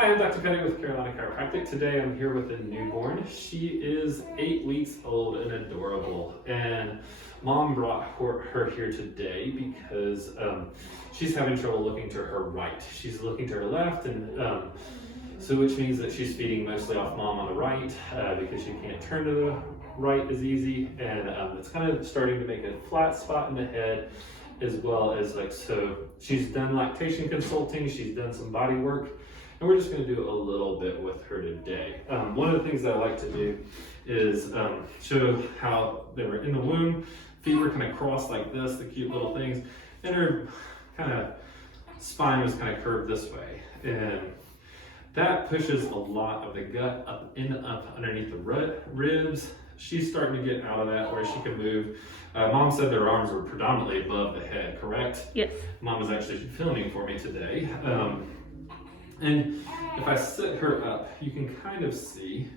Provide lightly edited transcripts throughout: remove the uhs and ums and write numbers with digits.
Hi, I'm Dr. Petty with Carolina Chiropractic. Today I'm here with a newborn. She is 8 weeks old and adorable. And Mom brought her here today because she's having trouble looking to her right. She's looking to her left, and so which means that she's feeding mostly off Mom on the right because she can't turn to the right as easy. And it's kind of starting to make a flat spot in the head, as well as so she's done lactation consulting, she's done some body work, and we're just going to do a little bit with her today. One of the things that I like to do is show how they were in the womb, feet were kind of crossed like this, the cute little things, and her kind of spine was kind of curved this way, and that pushes a lot of the gut up underneath the ribs. She's starting to get out of that where she can move. Mom said their arms were predominantly above the head, correct? Yes. Mom was actually filming for me today. And if I sit her up, you can kind of see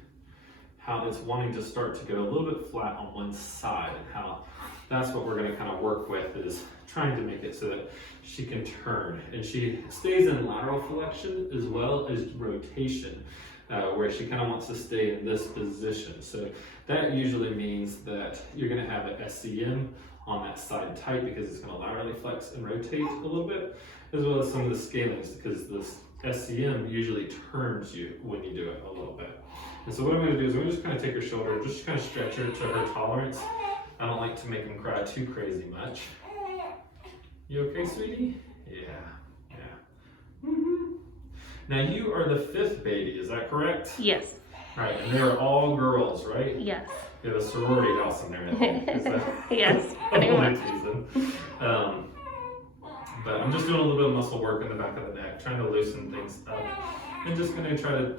how it's wanting to start to go a little bit flat on one side, and how that's what we're going to kind of work with, is trying to make it so that she can turn. And she stays in lateral flexion as well as rotation, where she kind of wants to stay in this position. So that usually means that you're going to have an SCM on that side tight because it's going to laterally flex and rotate a little bit, as well as some of the scalings, because this SCM usually turns you when you do it a little bit. And so what I'm going to do is I'm going to just kind of take her shoulder, just kind of stretch her to her tolerance. I don't like to make them cry too crazy much. You okay, sweetie? Yeah. Mm-hmm. Now you are the 5th baby, is that correct? Yes. Right, and they're all girls, right? Yes. You have a sorority house in there now. Yes, pretty much. But I'm just doing a little bit of muscle work in the back of the neck, trying to loosen things up. And just gonna try to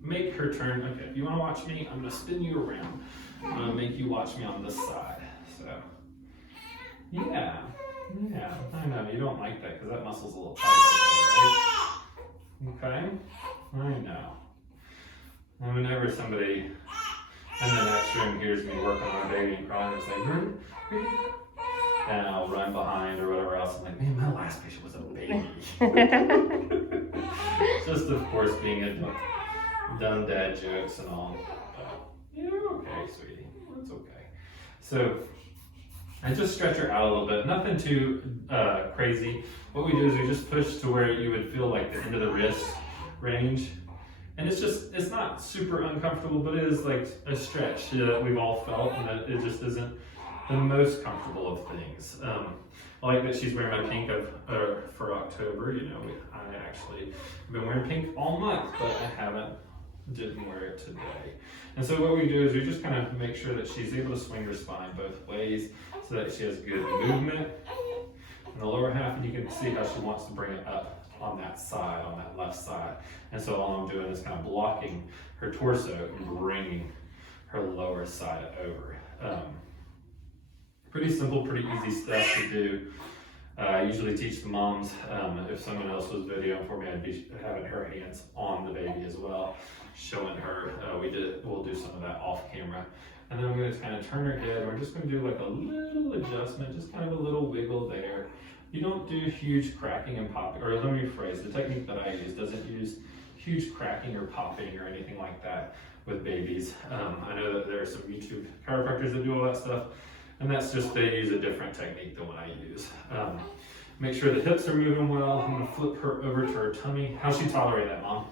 make her turn. Okay, if you wanna watch me, I'm gonna spin you around. I'm gonna make you watch me on this side. So, yeah, I know, you don't like that because that muscle's a little tight right there, right? Okay, I know. And whenever somebody in the next room hears me working on a baby and crying, it's like, and I'll run behind or whatever else. I'm like, man, my last patient was a baby. Just, of course, being a dumb dad jokes and all. But you're okay, sweetie. That's okay. So I just stretch her out a little bit. Nothing too crazy. What we do is we just push to where you would feel like the end of the wrist range. And it's not super uncomfortable, but it is like a stretch that we've all felt, and that it just isn't the most comfortable of things. I like that she's wearing my pink for October. You know, I actually have been wearing pink all month, but I didn't wear it today. And so what we do is we just kind of make sure that she's able to swing her spine both ways so that she has good movement in the lower half, and you can see how she wants to bring it up on that side, on that left side. And so all I'm doing is kind of blocking her torso and bringing her lower side over. Pretty simple, pretty easy stuff to do. I usually teach the moms, if someone else was videoing for me, I'd be having her hands on the baby as well, showing her. We'll do some of that off camera. And then I'm going to kind of turn her head. We're just going to do like a little adjustment, just kind of a little wiggle there. You don't do huge cracking and popping, or let me rephrase, the technique that I use doesn't use huge cracking or popping or anything like that with babies. I know that there are some YouTube chiropractors that do all that stuff, and that's just, they use a different technique than what I use. Make sure the hips are moving well. I'm gonna flip her over to her tummy. How's she tolerate that, Mom?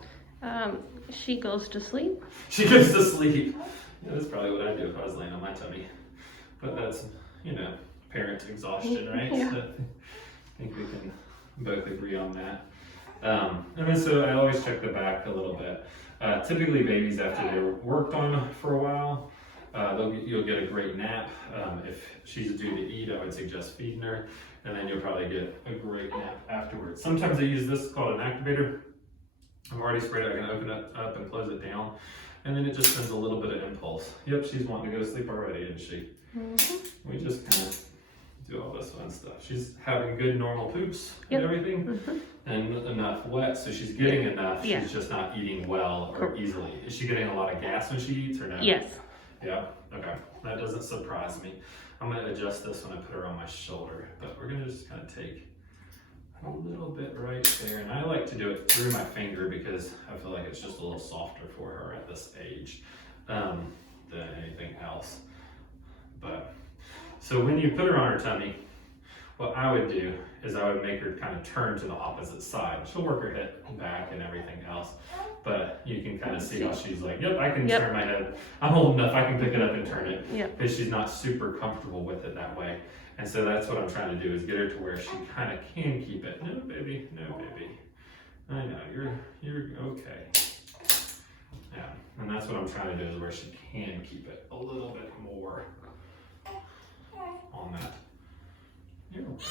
She goes to sleep. She goes to sleep. Yeah, that's probably what I'd do if I was laying on my tummy. But that's, parent exhaustion, right? Yeah. So I think we can both agree on that. And then so I always check the back a little bit. Typically babies, after they're worked on for a while, you'll get a great nap. If she's due to eat, I would suggest feeding her, and then you'll probably get a great nap afterwards. Sometimes I use this called an activator. I've already sprayed it. I can open it up and close it down, and then it just sends a little bit of impulse. Yep, she's wanting to go to sleep already, isn't she? Mm-hmm. We just kind of do all this fun stuff. She's having good normal poops and everything, and enough wet, so she's getting enough. Yeah. She's just not eating well or easily. Is she getting a lot of gas when she eats or no? Yes. Yeah, okay. That doesn't surprise me. I'm gonna adjust this when I put her on my shoulder, but we're gonna just kind of take a little bit right there. And I like to do it through my finger because I feel like it's just a little softer for her at this age than anything else. But so when you put her on her tummy, what I would do is I would make her kind of turn to the opposite side. She'll work her head back and everything else, but you can kind of see how she's like, yep, I can turn my head. I'm old enough, I can pick it up and turn it. Yep. Because she's not super comfortable with it that way. And so that's what I'm trying to do, is get her to where she kind of can keep it. No, baby, no, baby. I know, you're okay. Yeah, and that's what I'm trying to do, is where she can keep it a little bit more on that. You're okay.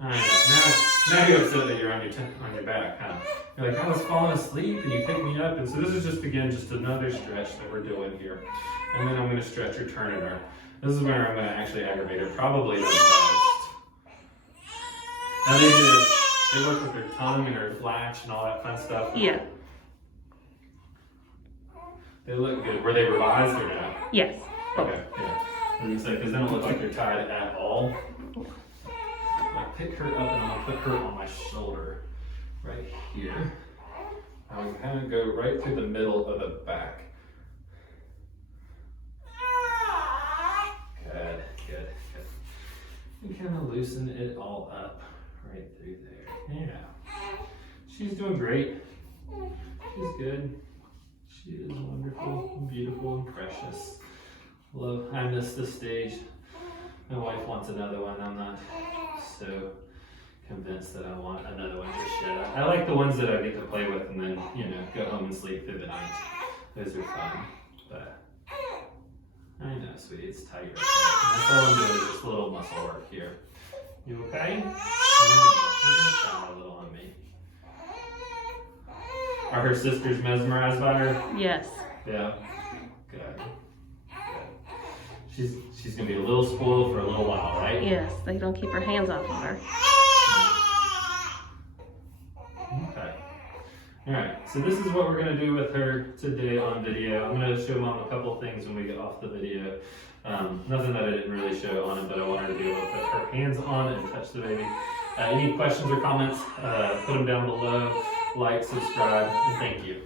I know. Now you're upset that you're on your back, huh? You're like, I was falling asleep and you picked me up. And so this is just, again, just another stretch that we're doing here. And then I'm going to stretch her, turning her. This is where I'm going to actually aggravate her, probably the most. Now they work with her tongue and her latch and all that fun stuff. Yeah. They look good. Were they revised or not? Yes. Okay, yeah. Because they don't look like they're tied at all. Like, pick her up and I'm gonna put her on my shoulder right here. I'm gonna go right through the middle of the back. Good, good, good. And kind of loosen it all up right through there. Yeah. She's doing great. She's good. She is wonderful, beautiful, and precious. Love, I miss this stage. My wife wants another one. I'm not so convinced that I want another one just yet. I like the ones that I get to play with and then, go home and sleep through the night. Those are fun. But I know, sweetie, it's tight right there. That's all I'm doing is just a little muscle work here. You okay? You're gonna sound a little on me. Are her sisters mesmerized by her? Yes. Yeah. Good. She's gonna be a little spoiled for a little while, right? Yes, they don't keep her hands off of her. Okay. Alright, so this is what we're gonna do with her today on video. I'm gonna show Mom a couple things when we get off the video. Nothing that I didn't really show on it, but I want her to be able to put her hands on and touch the baby. Any questions or comments, put them down below. Like, subscribe, and thank you.